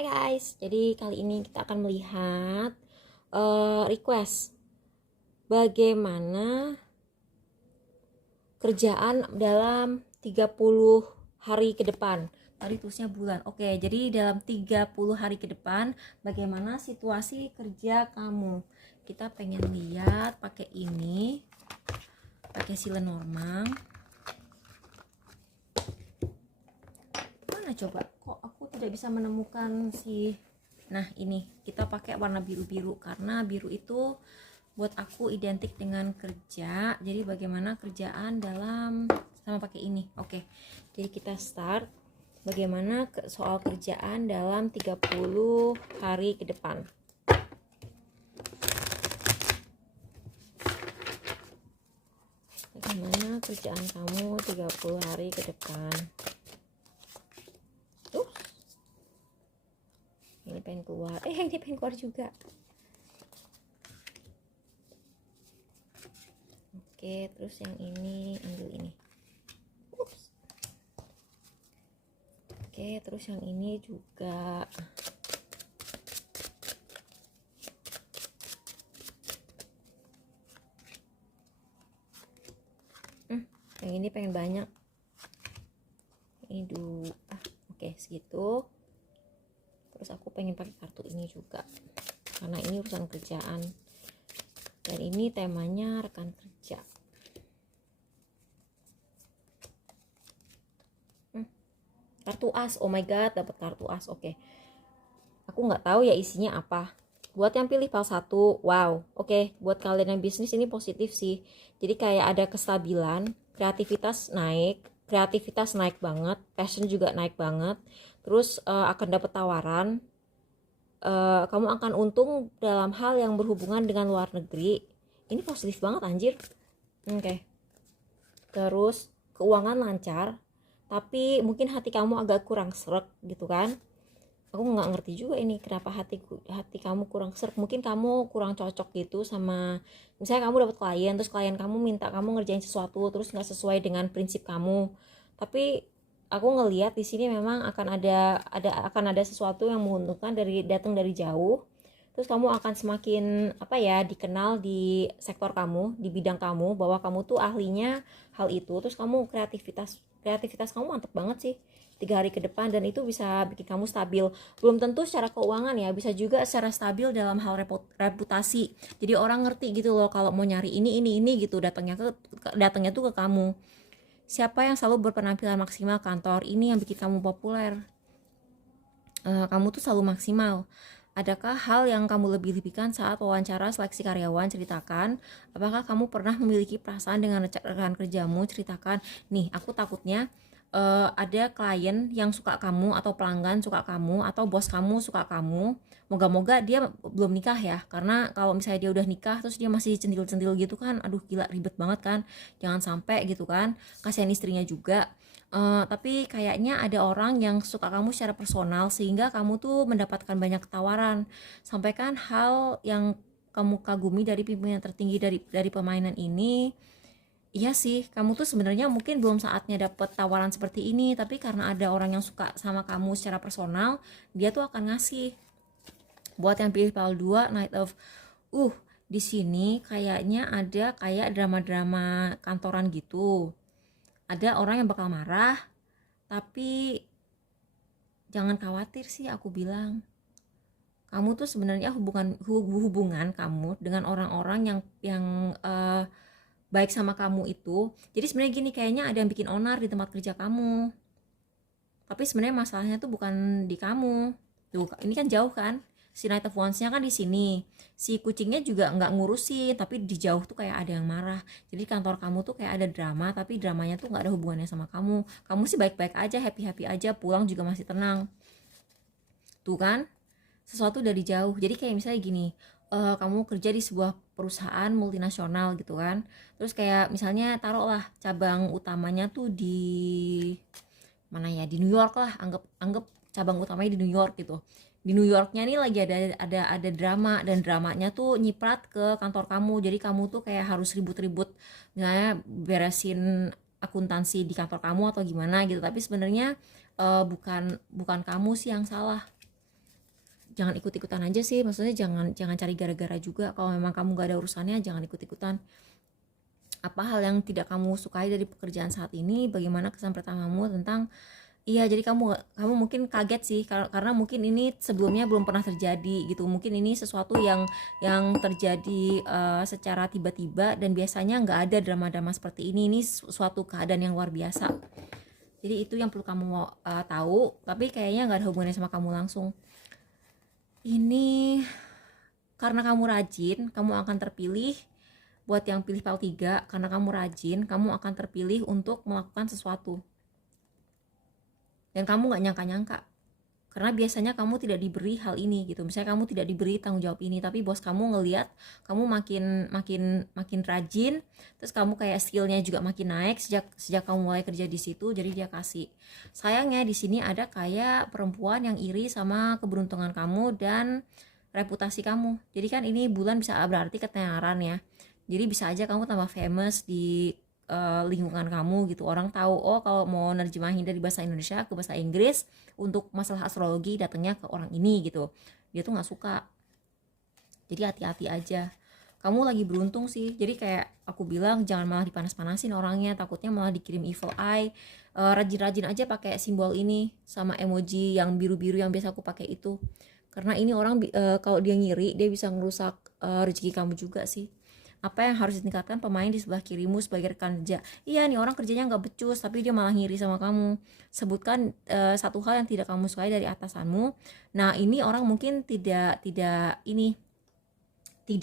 Hai guys, jadi kali ini kita akan melihat request bagaimana kerjaan dalam 30 hari ke depan. Tadi tulisnya bulan. Oke, jadi dalam 30 hari ke depan bagaimana situasi kerja kamu. Kita pengen lihat pakai ini, pakai si Lenormand. Mana coba? Kok aku tidak bisa menemukan si. Nah, ini kita pakai warna biru-biru karena biru itu buat aku identik dengan kerja. Jadi bagaimana kerjaan dalam sama pakai ini. Oke. Jadi kita start bagaimana soal kerjaan dalam 30 hari ke depan. Bagaimana kerjaan kamu 30 hari ke depan. Ini pengen keluar. Ini pengen keluar juga. Oke, terus yang ini ambil ini. Ups. Oke, terus yang ini juga. Yang ini pengen banyak. Ini dulu. Oke, segitu. Terus aku pengen pakai kartu ini juga karena ini urusan kerjaan dan ini temanya rekan kerja. Kartu as, oh my god, dapat kartu as. Oke. Aku nggak tahu ya isinya apa. Buat yang pilih PAL 1, wow, oke. Buat kalian yang bisnis ini positif sih. Jadi kayak ada kestabilan, kreativitas naik banget, passion juga naik banget. Terus akan dapat tawaran, kamu akan untung dalam hal yang berhubungan dengan luar negeri. Ini positif banget anjir. Oke. Terus keuangan lancar, tapi mungkin hati kamu agak kurang srek gitu kan. Aku nggak ngerti juga ini kenapa hati kamu kurang srek. Mungkin kamu kurang cocok gitu sama, misalnya kamu dapat klien, terus klien kamu minta kamu ngerjain sesuatu terus nggak sesuai dengan prinsip kamu. Tapi aku ngelihat di sini memang akan ada sesuatu yang menguntungkan datang dari jauh. Terus kamu akan semakin dikenal di sektor kamu, di bidang kamu, bahwa kamu tuh ahlinya hal itu. Terus kamu kreativitas kamu mantep banget sih 3 hari ke depan, dan itu bisa bikin kamu stabil. Belum tentu secara keuangan ya, bisa juga secara stabil dalam hal reputasi. Jadi orang ngerti gitu loh kalau mau nyari ini gitu, datangnya tuh ke kamu. Siapa yang selalu berpenampilan maksimal kantor, ini yang bikin kamu populer. Kamu tuh selalu maksimal. Adakah hal yang kamu lebih-lebihkan saat wawancara seleksi karyawan? Ceritakan. Apakah kamu pernah memiliki perasaan dengan rekan kerjamu? Ceritakan. Nih, aku takutnya ada klien yang suka kamu, atau pelanggan suka kamu, atau bos kamu suka kamu. Moga-moga dia belum nikah ya, karena kalau misalnya dia udah nikah terus dia masih centil-centil gitu kan, aduh gila, ribet banget kan. Jangan sampai gitu kan, kasihan istrinya juga. Tapi kayaknya ada orang yang suka kamu secara personal sehingga kamu tuh mendapatkan banyak tawaran. Sampaikan hal yang kamu kagumi dari pimpinan tertinggi dari permainan ini. Iya sih, kamu tuh sebenarnya mungkin belum saatnya dapat tawaran seperti ini, tapi karena ada orang yang suka sama kamu secara personal, dia tuh akan ngasih. Buat yang pilih PAL 2, Night of di sini kayaknya ada kayak drama-drama kantoran gitu. Ada orang yang bakal marah, tapi jangan khawatir sih, aku bilang. Kamu tuh sebenarnya hubungan kamu dengan orang-orang yang baik sama kamu itu. Jadi sebenarnya gini, kayaknya ada yang bikin onar di tempat kerja kamu. Tapi sebenarnya masalahnya tuh bukan di kamu. Tuh, ini kan jauh kan? Si Knight of Wands-nya kan di sini. Si kucingnya juga nggak ngurusin, tapi di jauh tuh kayak ada yang marah. Jadi kantor kamu tuh kayak ada drama, tapi dramanya tuh nggak ada hubungannya sama kamu. Kamu sih baik-baik aja, happy-happy aja, pulang juga masih tenang. Tuh kan? Sesuatu dari jauh. Jadi kayak misalnya gini, kamu kerja di sebuah perusahaan multinasional gitu kan. Terus kayak misalnya taruhlah cabang utamanya tuh di mana ya, di New York lah, anggap cabang utamanya di New York gitu. Di New Yorknya nih lagi ada drama, dan dramanya tuh nyiprat ke kantor kamu. Jadi kamu tuh kayak harus ribut-ribut, misalnya beresin akuntansi di kantor kamu atau gimana gitu. Tapi sebenarnya bukan kamu sih yang salah. jangan ikut-ikutan aja sih, maksudnya jangan cari gara-gara juga. Kalau memang kamu gak ada urusannya, jangan ikut-ikutan. Apa hal yang tidak kamu sukai dari pekerjaan saat ini? Bagaimana kesan pertamamu tentang iya, jadi kamu mungkin kaget sih karena mungkin ini sebelumnya belum pernah terjadi gitu. Mungkin ini sesuatu yang terjadi secara tiba-tiba, dan biasanya nggak ada drama-drama seperti ini. Ini suatu keadaan yang luar biasa. Jadi itu yang perlu kamu tahu, tapi kayaknya nggak ada hubungannya sama kamu langsung. Ini karena kamu rajin, kamu akan terpilih. Buat yang pilih PAL 3, karena kamu rajin, kamu akan terpilih untuk melakukan sesuatu. Dan kamu gak nyangka-nyangka, karena biasanya kamu tidak diberi hal ini gitu. Misalnya kamu tidak diberi tanggung jawab ini, tapi bos kamu ngelihat kamu makin rajin, terus kamu kayak skillnya juga makin naik sejak kamu mulai kerja di situ, jadi dia kasih. Sayangnya di sini ada kayak perempuan yang iri sama keberuntungan kamu dan reputasi kamu. Jadi kan ini bulan bisa berarti ketenaran ya. Jadi bisa aja kamu tambah famous di lingkungan kamu gitu. Orang tahu, oh kalau mau nerjemahin dari bahasa Indonesia ke bahasa Inggris untuk masalah astrologi datangnya ke orang ini gitu. Dia tuh nggak suka. Jadi hati-hati aja. Kamu lagi beruntung sih. Jadi kayak aku bilang, jangan malah dipanas-panasin orangnya, takutnya malah dikirim evil eye. Rajin-rajin aja pakai simbol ini sama emoji yang biru-biru yang biasa aku pakai itu. Karena ini orang kalau dia ngiri, dia bisa ngerusak rezeki kamu juga sih. Apa yang harus ditingkatkan pemain di sebelah kirimu sebagai rekan kerja? Iya, nih orang kerjanya nggak becus, tapi dia malah ngiri sama kamu. Sebutkan satu hal yang tidak kamu sukai dari atasanmu. Nah, ini orang mungkin tidak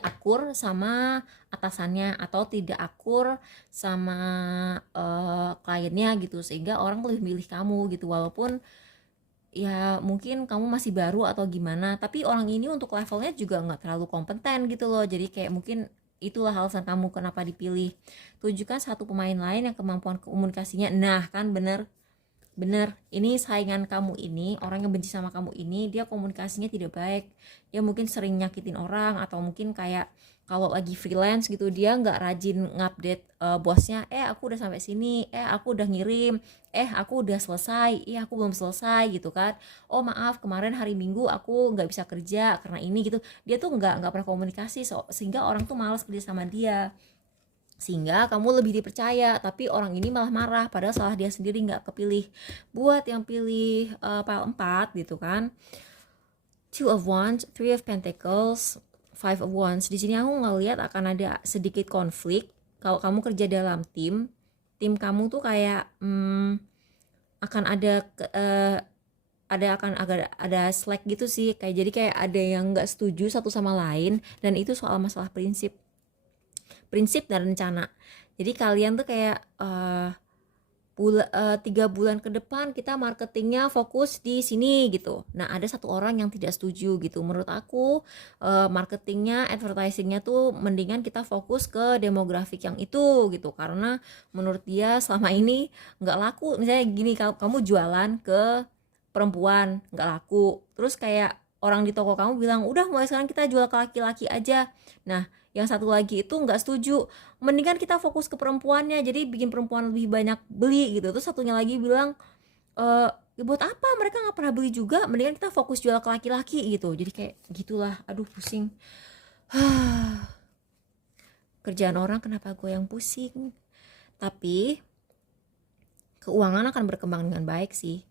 akur sama atasannya, atau tidak akur sama kliennya gitu, sehingga orang lebih milih kamu gitu. Walaupun ya mungkin kamu masih baru atau gimana, tapi orang ini untuk levelnya juga nggak terlalu kompeten gitu loh. Jadi kayak mungkin itulah alasan kamu kenapa dipilih. Tunjukkan satu pemain lain yang kemampuan komunikasinya. Nah kan bener, ini saingan kamu ini, orang yang benci sama kamu ini, dia komunikasinya tidak baik. Dia mungkin sering nyakitin orang, atau mungkin kayak kalau lagi freelance gitu, dia nggak rajin ngupdate bosnya, aku udah sampai sini, aku udah ngirim, aku udah selesai, aku belum selesai gitu kan. Oh maaf, kemarin hari Minggu aku nggak bisa kerja karena ini gitu. Dia tuh nggak pernah komunikasi, sehingga orang tuh malas kerja sama dia, sehingga kamu lebih dipercaya, tapi orang ini malah marah padahal salah dia sendiri nggak kepilih. Buat yang pilih PAL 4 gitu kan, 2 of Wands, 3 of Pentacles, 5 of Wands. Di sini aku ngelihat akan ada sedikit konflik. Kalau kamu kerja dalam tim kamu tuh kayak akan ada slack gitu sih, kayak jadi kayak ada yang nggak setuju satu sama lain, dan itu soal masalah prinsip dan rencana. Jadi kalian tuh kayak 3 bulan ke depan kita marketingnya fokus di sini gitu. Nah ada satu orang yang tidak setuju gitu. Menurut aku marketingnya, advertisingnya tuh mendingan kita fokus ke demografik yang itu gitu. Karena menurut dia selama ini nggak laku. Misalnya gini, kamu jualan ke perempuan nggak laku. Terus kayak orang di toko kamu bilang, udah mulai sekarang kita jual ke laki-laki aja. Nah yang satu lagi itu nggak setuju, mendingan kita fokus ke perempuannya, jadi bikin perempuan lebih banyak beli gitu. Terus satunya lagi bilang, ya buat apa, mereka nggak pernah beli juga, mendingan kita fokus jual ke laki-laki gitu. Jadi kayak gitulah, aduh pusing. Kerjaan orang kenapa gue yang pusing. Tapi keuangan akan berkembang dengan baik sih.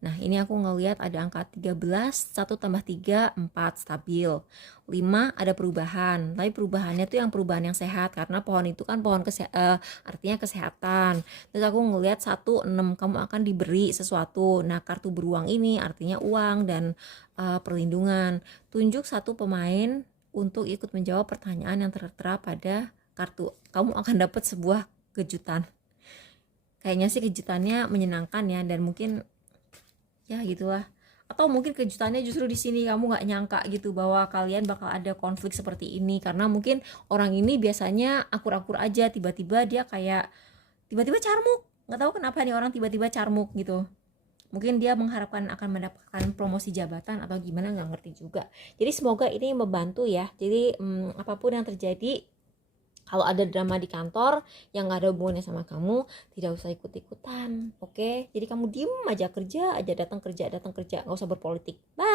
Nah ini aku ngelihat ada angka 13, 1 tambah 3, 4 stabil, 5 ada perubahan, tapi perubahannya tuh yang perubahan yang sehat, karena pohon itu kan pohon artinya kesehatan. Terus aku ngelihat 1, 6, kamu akan diberi sesuatu. Nah kartu beruang ini artinya uang dan perlindungan. Tunjuk satu pemain untuk ikut menjawab pertanyaan yang tertera pada kartu. Kamu akan dapat sebuah kejutan. Kayaknya sih kejutannya menyenangkan ya, dan mungkin ya gitulah. Atau mungkin kejutannya justru di sini kamu nggak nyangka gitu bahwa kalian bakal ada konflik seperti ini, karena mungkin orang ini biasanya akur-akur aja, tiba-tiba dia kayak tiba-tiba carmuk, nggak tahu kenapa nih orang tiba-tiba carmuk gitu. Mungkin dia mengharapkan akan mendapatkan promosi jabatan atau gimana, nggak ngerti juga. Jadi semoga ini membantu ya. Jadi apapun yang terjadi, kalau ada drama di kantor yang gak ada hubungannya sama kamu, tidak usah ikut-ikutan, oke? Jadi kamu diem aja, kerja aja, datang kerja, gak usah berpolitik. Bye!